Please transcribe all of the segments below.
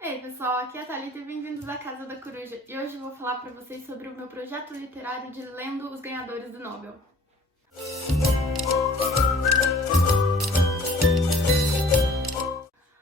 Ei pessoal, aqui é a Thalita e bem-vindos à Casa da Coruja. E hoje eu vou falar pra vocês sobre o meu projeto literário de Lendo os Ganhadores do Nobel.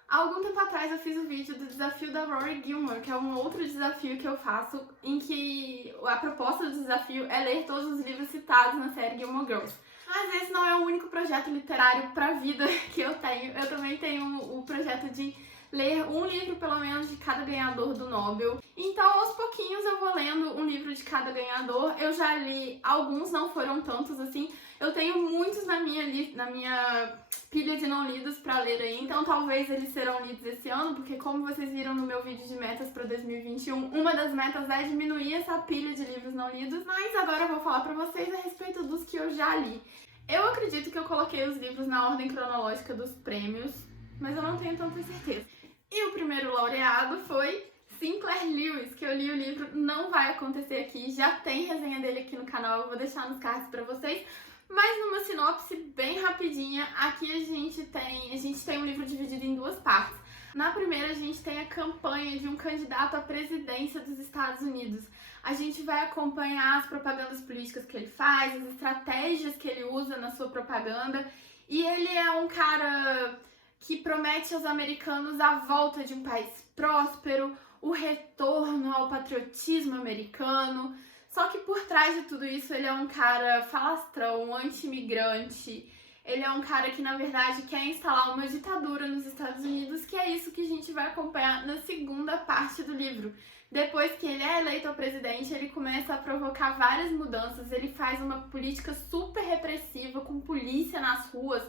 Há algum tempo atrás eu fiz um vídeo do desafio da Rory Gilmore, que é um outro desafio que eu faço, em que a proposta do desafio é ler todos os livros citados na série Gilmore Girls. Mas esse não é o único projeto literário pra vida que eu tenho. Eu também tenho o projeto de ler um livro pelo menos de cada ganhador do Nobel. Então aos pouquinhos eu vou lendo um livro de cada ganhador. Eu já li alguns, não foram tantos assim. Eu tenho muitos na minha pilha de não lidos pra ler aí, então talvez eles serão lidos esse ano, porque como vocês viram no meu vídeo de metas para 2021, uma das metas é diminuir essa pilha de livros não lidos, mas agora eu vou falar pra vocês a respeito dos que eu já li. Eu acredito que eu coloquei os livros na ordem cronológica dos prêmios, mas eu não tenho tanta certeza. E o primeiro laureado foi Sinclair Lewis, que eu li o livro Não Vai Acontecer Aqui, já tem resenha dele aqui no canal, eu vou deixar nos cards pra vocês. Mas numa sinopse bem rapidinha, aqui a gente tem um livro dividido em duas partes. Na primeira a gente tem a campanha de um candidato à presidência dos Estados Unidos. A gente vai acompanhar as propagandas políticas que ele faz, as estratégias que ele usa na sua propaganda. E ele é um cara que promete aos americanos a volta de um país próspero, o retorno ao patriotismo americano. Só que por trás de tudo isso ele é um cara falastrão, anti-imigrante. Ele é um cara que, na verdade, quer instalar uma ditadura nos Estados Unidos, que é isso que a gente vai acompanhar na segunda parte do livro. Depois que ele é eleito ao presidente, ele começa a provocar várias mudanças. Ele faz uma política super repressiva, com polícia nas ruas,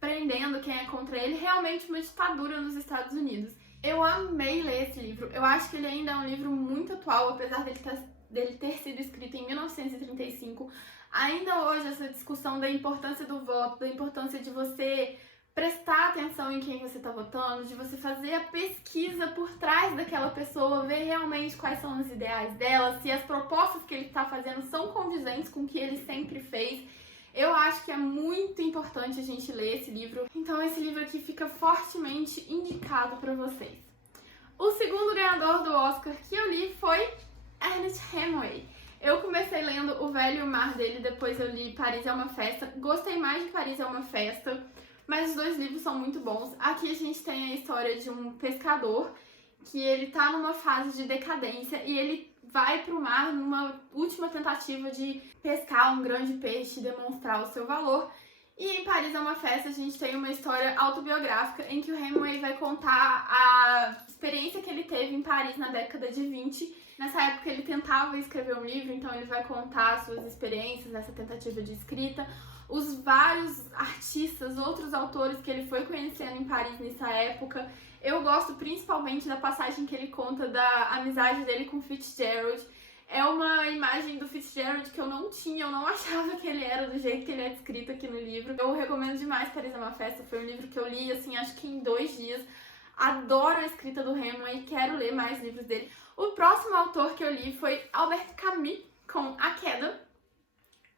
prendendo quem é contra ele. Realmente uma ditadura nos Estados Unidos. Eu amei ler esse livro. Eu acho que ele ainda é um livro muito atual, apesar dele ter sido escrito em 1935, ainda hoje essa discussão da importância do voto, da importância de você prestar atenção em quem você está votando, de você fazer a pesquisa por trás daquela pessoa, ver realmente quais são os ideais dela, se as propostas que ele está fazendo são condizentes com o que ele sempre fez. Eu acho que é muito importante a gente ler esse livro, então esse livro aqui fica fortemente indicado para vocês. O segundo ganhador do Oscar que eu li foi Ernest Hemingway. Eu comecei lendo O Velho e o Mar dele, depois eu li Paris é uma Festa. Gostei mais de Paris é uma Festa, mas os dois livros são muito bons. Aqui a gente tem a história de um pescador que ele tá numa fase de decadência e ele vai pro mar numa última tentativa de pescar um grande peixe e demonstrar o seu valor. E em Paris é uma Festa a gente tem uma história autobiográfica em que o Hemingway vai contar a experiência que ele teve em Paris na década de 20. Nessa época ele tentava escrever um livro, então ele vai contar as suas experiências nessa tentativa de escrita, os vários artistas, outros autores que ele foi conhecendo em Paris nessa época. Eu gosto principalmente da passagem que ele conta da amizade dele com Fitzgerald. É uma imagem do Fitzgerald que eu não tinha, eu não achava que ele era do jeito que ele é descrito aqui no livro. Eu recomendo demais Paris é uma Festa, foi um livro que eu li, assim, acho que em 2 dias. Adoro a escrita do Hemingway e quero ler mais livros dele. O próximo autor que eu li foi Albert Camus, com A Queda.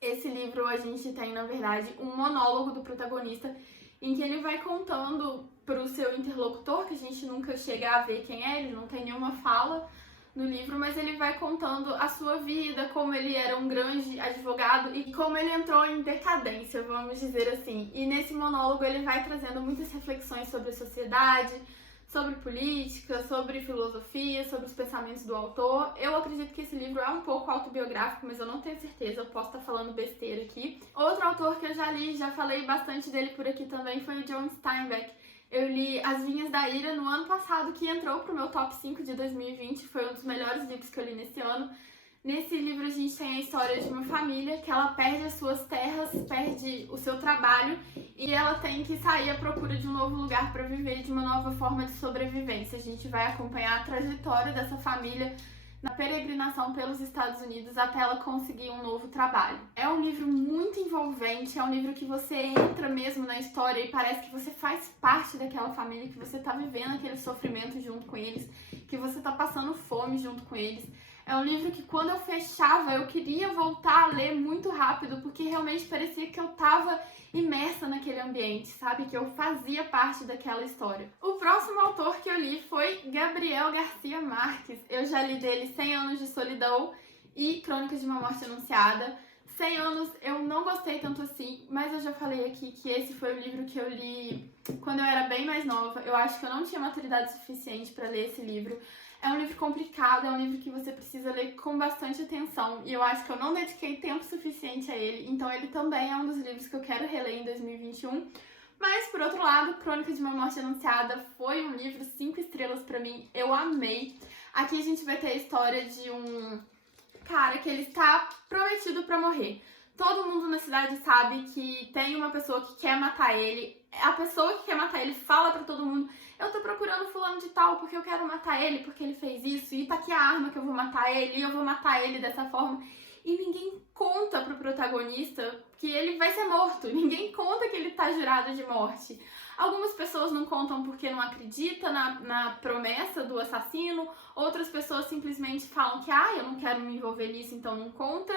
Esse livro a gente tem, na verdade, um monólogo do protagonista, em que ele vai contando pro seu interlocutor, que a gente nunca chega a ver quem é, ele não tem nenhuma fala no livro, mas ele vai contando a sua vida, como ele era um grande advogado e como ele entrou em decadência, vamos dizer assim. E nesse monólogo ele vai trazendo muitas reflexões sobre a sociedade, sobre política, sobre filosofia, sobre os pensamentos do autor. Eu acredito que esse livro é um pouco autobiográfico, mas eu não tenho certeza, eu posso estar falando besteira aqui. Outro autor que eu já li, já falei bastante dele por aqui também, foi o John Steinbeck. Eu li As Vinhas da Ira no ano passado, que entrou pro meu top 5 de 2020, foi um dos melhores livros que eu li nesse ano. Nesse livro a gente tem a história de uma família que ela perde as suas terras, perde o seu trabalho e ela tem que sair à procura de um novo lugar para viver, de uma nova forma de sobrevivência. A gente vai acompanhar a trajetória dessa família na peregrinação pelos Estados Unidos até ela conseguir um novo trabalho. É um livro muito envolvente, é um livro que você entra mesmo na história e parece que você faz parte daquela família, que você tá vivendo aquele sofrimento junto com eles, que você tá passando fome junto com eles. É um livro que quando eu fechava, eu queria voltar a ler muito rápido, porque realmente parecia que eu tava imersa naquele ambiente, sabe? Que eu fazia parte daquela história. O próximo autor que eu li foi Gabriel Garcia Marques. Eu já li dele 100 Anos de Solidão e Crônicas de uma Morte Anunciada. 100 Anos eu não gostei tanto assim, mas eu já falei aqui que esse foi o livro que eu li quando eu era bem mais nova. Eu acho que eu não tinha maturidade suficiente para ler esse livro. É um livro complicado, é um livro que você precisa ler com bastante atenção. E eu acho que eu não dediquei tempo suficiente a ele, então ele também é um dos livros que eu quero reler em 2021. Mas, por outro lado, Crônica de uma Morte Anunciada foi um livro 5 estrelas pra mim, eu amei. Aqui a gente vai ter a história de um cara que ele está prometido pra morrer. Todo mundo na cidade sabe que tem uma pessoa que quer matar ele. A pessoa que quer matar ele fala pra todo mundo: eu tô procurando fulano de tal porque eu quero matar ele, porque ele fez isso, e tá aqui a arma que eu vou matar ele, e eu vou matar ele dessa forma. E ninguém conta pro protagonista que ele vai ser morto, ninguém conta que ele tá jurado de morte. Algumas pessoas não contam porque não acreditam na promessa do assassino, outras pessoas simplesmente falam que eu não quero me envolver nisso, então não conta.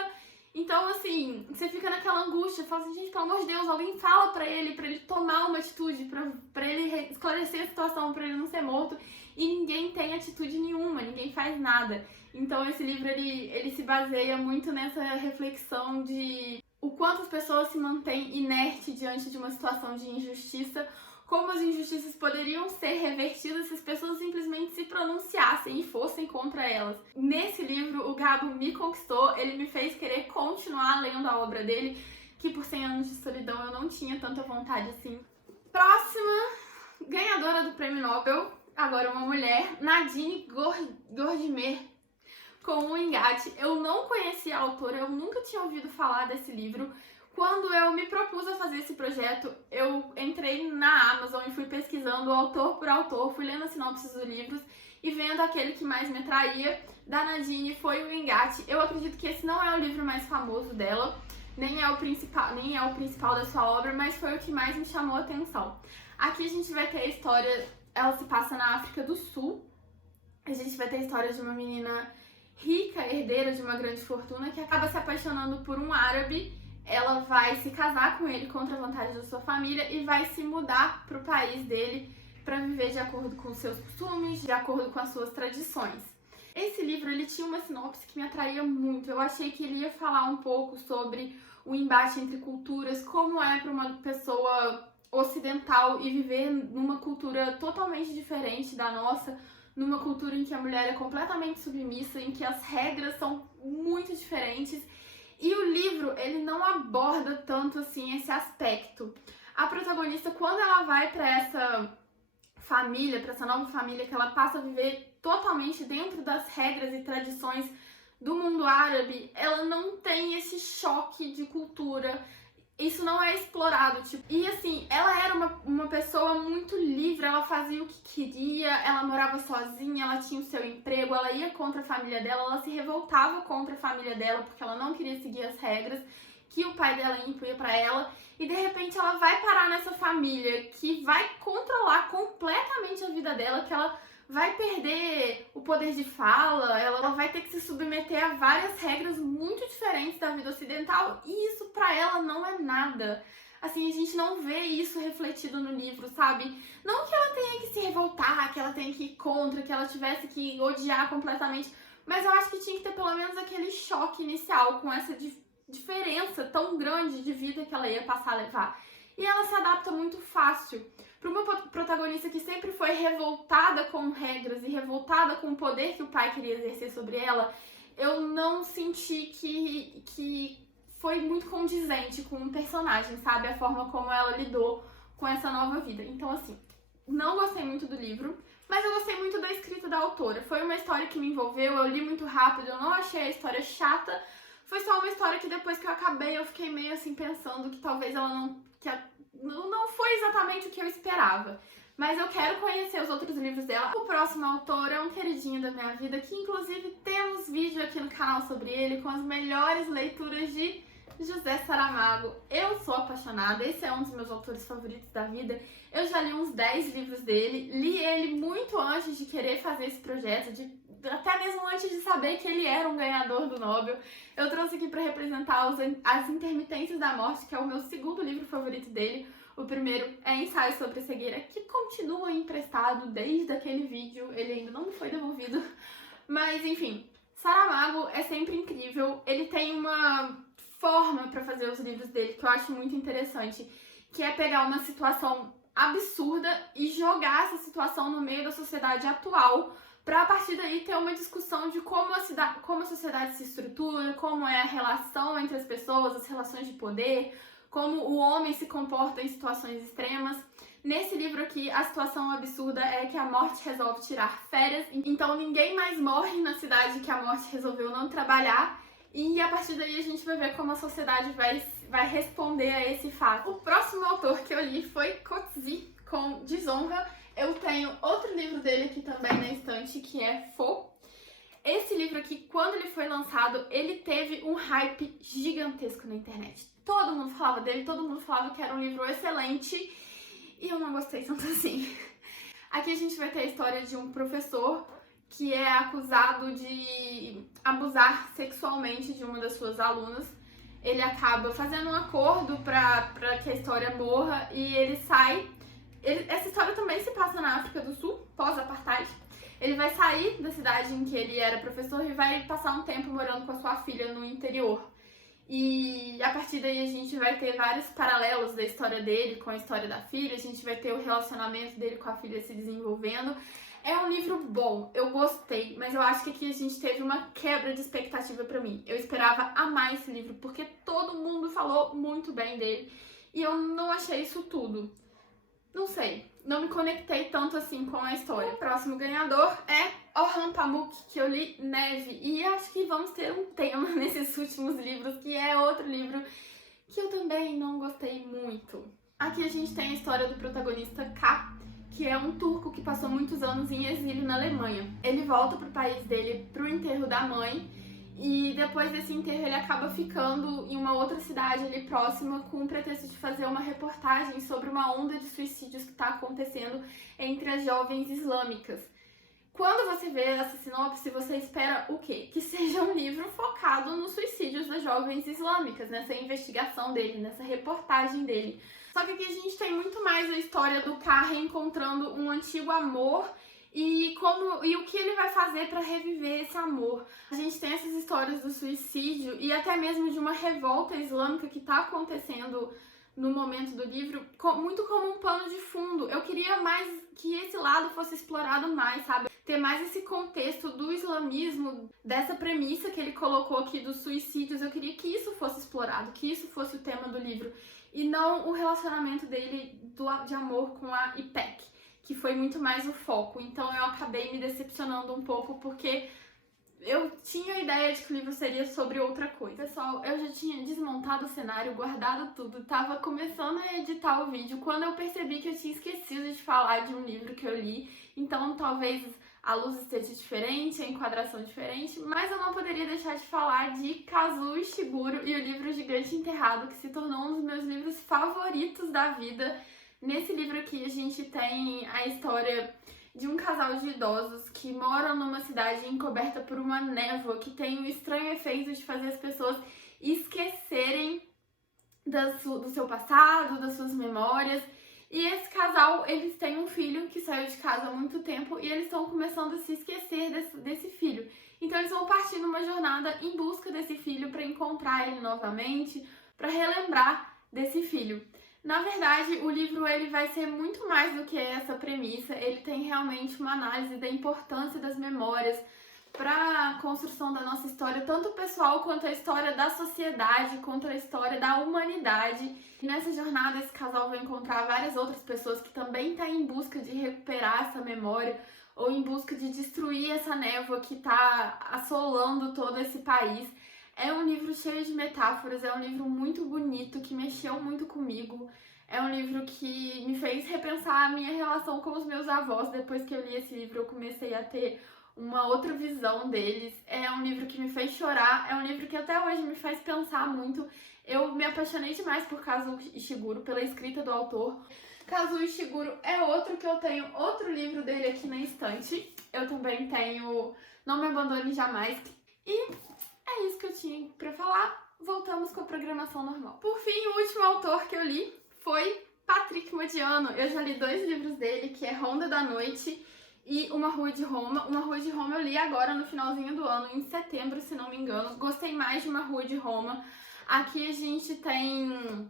Então, assim, você fica naquela angústia, fala assim: gente, pelo amor de Deus, alguém fala pra ele tomar uma atitude, pra ele esclarecer a situação, pra ele não ser morto. E ninguém tem atitude nenhuma, ninguém faz nada. Então, esse livro, ele se baseia muito nessa reflexão de o quanto as pessoas se mantêm inertes diante de uma situação de injustiça, como as injustiças poderiam ser revertidas se as pessoas simplesmente se pronunciassem e fossem contra elas. Nesse livro, o Gabo me conquistou, ele me fez querer continuar lendo a obra dele, que por 100 Anos de Solidão eu não tinha tanta vontade assim. Próxima ganhadora do Prêmio Nobel, agora uma mulher, Nadine Gordimer, com o Engate. Eu não conhecia a autora, eu nunca tinha ouvido falar desse livro. Quando eu me propus a fazer esse projeto, eu entrei na Amazon e fui pesquisando autor por autor, fui lendo as sinopses dos livros e vendo aquele que mais me atraía. Da Nadine foi o Engate. Eu acredito que esse não é o livro mais famoso dela, nem é o principal da sua obra, mas foi o que mais me chamou a atenção. Aqui a gente vai ter a história, ela se passa na África do Sul. A gente vai ter a história de uma menina rica, herdeira de uma grande fortuna, que acaba se apaixonando por um árabe. Ela vai se casar com ele contra a vontade da sua família e vai se mudar para o país dele para viver de acordo com os seus costumes, de acordo com as suas tradições. Esse livro, ele tinha uma sinopse que me atraía muito. Eu achei que ele ia falar um pouco sobre o embate entre culturas, como é para uma pessoa ocidental e viver numa cultura totalmente diferente da nossa, numa cultura em que a mulher é completamente submissa, em que as regras são muito diferentes. E o livro, ele não aborda tanto assim esse aspecto. A protagonista, quando ela vai para essa família, para essa nova família, que ela passa a viver totalmente dentro das regras e tradições do mundo árabe, ela não tem esse choque de cultura. Isso não é explorado, tipo. E assim, ela era uma pessoa muito livre, ela fazia o que queria, ela morava sozinha, ela tinha o seu emprego, ela ia contra a família dela, ela se revoltava contra a família dela porque ela não queria seguir as regras que o pai dela impunha pra ela. E de repente ela vai parar nessa família que vai controlar completamente a vida dela, que ela vai perder o poder de fala, ela vai ter que se submeter a várias regras muito diferentes da vida ocidental, e isso pra ela não é nada. Assim, a gente não vê isso refletido no livro, sabe? Não que ela tenha que se revoltar, que ela tenha que ir contra, que ela tivesse que odiar completamente, mas eu acho que tinha que ter pelo menos aquele choque inicial com essa diferença tão grande de vida que ela ia passar a levar. E ela se adapta muito fácil. Para uma protagonista que sempre foi revoltada com regras e revoltada com o poder que o pai queria exercer sobre ela, eu não senti que foi muito condizente com o personagem, sabe? A forma como ela lidou com essa nova vida. Então, assim, não gostei muito do livro, mas eu gostei muito da escrita da autora. Foi uma história que me envolveu, eu li muito rápido, eu não achei a história chata. Foi só uma história que depois que eu acabei, eu fiquei meio assim pensando que talvez ela não foi exatamente o que eu esperava. Mas eu quero conhecer os outros livros dela. O próximo autor é um queridinho da minha vida, que inclusive temos vídeo aqui no canal sobre ele, com as melhores leituras de José Saramago, eu sou apaixonada, esse é um dos meus autores favoritos da vida. Eu já li uns 10 livros dele, li ele muito antes de querer fazer esse projeto, até mesmo antes de saber que ele era um ganhador do Nobel. Eu trouxe aqui para representar As Intermitências da Morte, que é o meu segundo livro favorito dele. O primeiro é Ensaio sobre a Cegueira, que continua emprestado desde aquele vídeo, ele ainda não foi devolvido. Mas enfim, Saramago é sempre incrível, ele tem uma forma para fazer os livros dele que eu acho muito interessante, que é pegar uma situação absurda e jogar essa situação no meio da sociedade atual, para a partir daí ter uma discussão de como a sociedade se estrutura, como é a relação entre as pessoas, as relações de poder, como o homem se comporta em situações extremas. Nesse livro aqui, a situação absurda é que a morte resolve tirar férias, então ninguém mais morre na cidade que a morte resolveu não trabalhar, e a partir daí a gente vai ver como a sociedade vai responder a esse fato. O próximo autor que eu li foi Coetzee, com Desonra. Eu tenho outro livro dele aqui também na estante, que é Faux. Esse livro aqui, quando ele foi lançado, ele teve um hype gigantesco na internet. Todo mundo falava dele, todo mundo falava que era um livro excelente, e eu não gostei tanto assim. Aqui a gente vai ter a história de um professor que é acusado de abusar sexualmente de uma das suas alunas. Ele acaba fazendo um acordo para que a história morra e ele sai. Essa história também se passa na África do Sul, pós-apartheid. Ele vai sair da cidade em que ele era professor e vai passar um tempo morando com a sua filha no interior. E a partir daí a gente vai ter vários paralelos da história dele com a história da filha, a gente vai ter o relacionamento dele com a filha se desenvolvendo. É um livro bom, eu gostei, mas eu acho que aqui a gente teve uma quebra de expectativa pra mim. Eu esperava amar esse livro, porque todo mundo falou muito bem dele, e eu não achei isso tudo. Não sei, não me conectei tanto assim com a história. O próximo ganhador é Orhan Pamuk, que eu li Neve, e acho que vamos ter um tema nesses últimos livros, que é outro livro que eu também não gostei muito. Aqui a gente tem a história do protagonista K, que é um turco que passou muitos anos em exílio na Alemanha. Ele volta pro país dele pro enterro da mãe, e depois desse enterro ele acaba ficando em uma outra cidade ali próxima com o pretexto de fazer uma reportagem sobre uma onda de suicídios que está acontecendo entre as jovens islâmicas. Quando você vê essa sinopse, você espera o quê? Que seja um livro focado nos suicídios das jovens islâmicas, nessa investigação dele, nessa reportagem dele. Só que aqui a gente tem muito mais a história do K reencontrando um antigo amor e o que ele vai fazer para reviver esse amor. A gente tem essas histórias do suicídio e até mesmo de uma revolta islâmica que está acontecendo no momento do livro, muito como um pano de fundo. Eu queria mais que esse lado fosse explorado mais, sabe? Ter mais esse contexto do islamismo, dessa premissa que ele colocou aqui dos suicídios. Eu queria que isso fosse explorado, que isso fosse o tema do livro. E não o relacionamento dele de amor com a Ipek, que foi muito mais o foco. Então eu acabei me decepcionando um pouco, porque eu tinha a ideia de que o livro seria sobre outra coisa. Pessoal, eu já tinha desmontado o cenário, guardado tudo, tava começando a editar o vídeo quando eu percebi que eu tinha esquecido de falar de um livro que eu li. Então talvez a luz esteja diferente, a enquadração diferente, mas eu não poderia deixar de falar de Kazuo Ishiguro e o livro Gigante Enterrado, que se tornou um dos meus livros favoritos da vida. Nesse livro aqui a gente tem a história de um casal de idosos que moram numa cidade encoberta por uma névoa que tem o estranho efeito de fazer as pessoas esquecerem do seu passado, das suas memórias. E esse casal, eles têm um filho que saiu de casa há muito tempo e eles estão começando a se esquecer desse filho. Então eles vão partir numa jornada em busca desse filho para encontrar ele novamente, para relembrar desse filho. Na verdade, o livro ele vai ser muito mais do que essa premissa. Ele tem realmente uma análise da importância das memórias para a construção da nossa história, tanto pessoal quanto a história da sociedade, quanto a história da humanidade. E nessa jornada, esse casal vai encontrar várias outras pessoas que também estão em busca de recuperar essa memória ou em busca de destruir essa névoa que está assolando todo esse país. É um livro cheio de metáforas, é um livro muito bonito, que mexeu muito comigo. É um livro que me fez repensar a minha relação com os meus avós. Depois que eu li esse livro, eu comecei a ter uma outra visão deles. É um livro que me fez chorar, é um livro que até hoje me faz pensar muito. Eu me apaixonei demais por Kazuo Ishiguro, pela escrita do autor. Kazuo Ishiguro é outro que eu tenho outro livro dele aqui na estante. Eu também tenho Não Me Abandone Jamais. E é isso que eu tinha pra falar. Voltamos com a programação normal. Por fim, o último autor que eu li foi Patrick Modiano. Eu já li 2 livros dele, que é Ronda da Noite e Uma Rua de Roma. Uma Rua de Roma eu li agora no finalzinho do ano, em setembro, se não me engano. Gostei mais de Uma Rua de Roma. Aqui a gente tem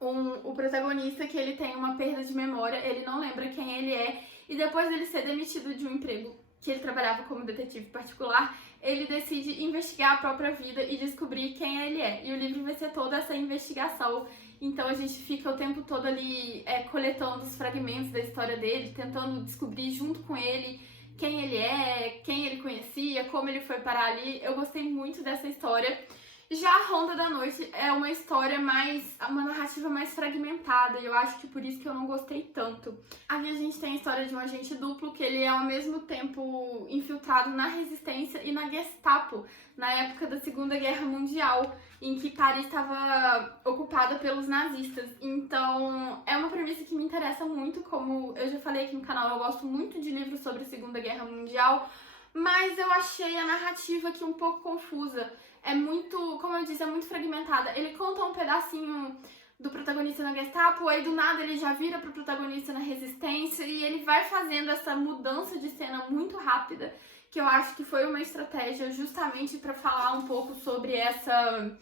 o protagonista que ele tem uma perda de memória, ele não lembra quem ele é, e depois dele ser demitido de um emprego que ele trabalhava como detetive particular, ele decide investigar a própria vida e descobrir quem ele é. E o livro vai ser toda essa investigação. Então a gente fica o tempo todo ali coletando os fragmentos da história dele, tentando descobrir junto com ele quem ele é, quem ele conhecia, como ele foi parar ali. Eu gostei muito dessa história. Já a Ronda da Noite é uma história uma narrativa mais fragmentada, e eu acho que por isso que eu não gostei tanto. Aqui a gente tem a história de um agente duplo, que ele é ao mesmo tempo infiltrado na Resistência e na Gestapo, na época da Segunda Guerra Mundial, em que Paris estava ocupada pelos nazistas. Então, é uma premissa que me interessa muito, como eu já falei aqui no canal, eu gosto muito de livros sobre a Segunda Guerra Mundial, mas eu achei a narrativa aqui um pouco confusa. É muito, como eu disse, é muito fragmentada. Ele conta um pedacinho do protagonista na Gestapo, aí do nada ele já vira pro protagonista na Resistência, e ele vai fazendo essa mudança de cena muito rápida, que eu acho que foi uma estratégia justamente para falar um pouco sobre essa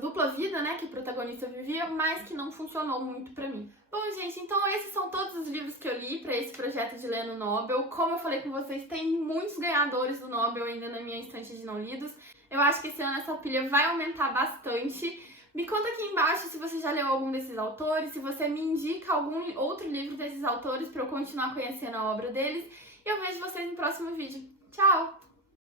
dupla vida, né, que o protagonista vivia, mas que não funcionou muito pra mim. Bom, gente, então esses são todos os livros que eu li pra esse projeto de ler no Nobel. Como eu falei com vocês, tem muitos ganhadores do Nobel ainda na minha estante de não lidos. Eu acho que esse ano essa pilha vai aumentar bastante. Me conta aqui embaixo se você já leu algum desses autores, se você me indica algum outro livro desses autores pra eu continuar conhecendo a obra deles. E eu vejo vocês no próximo vídeo. Tchau!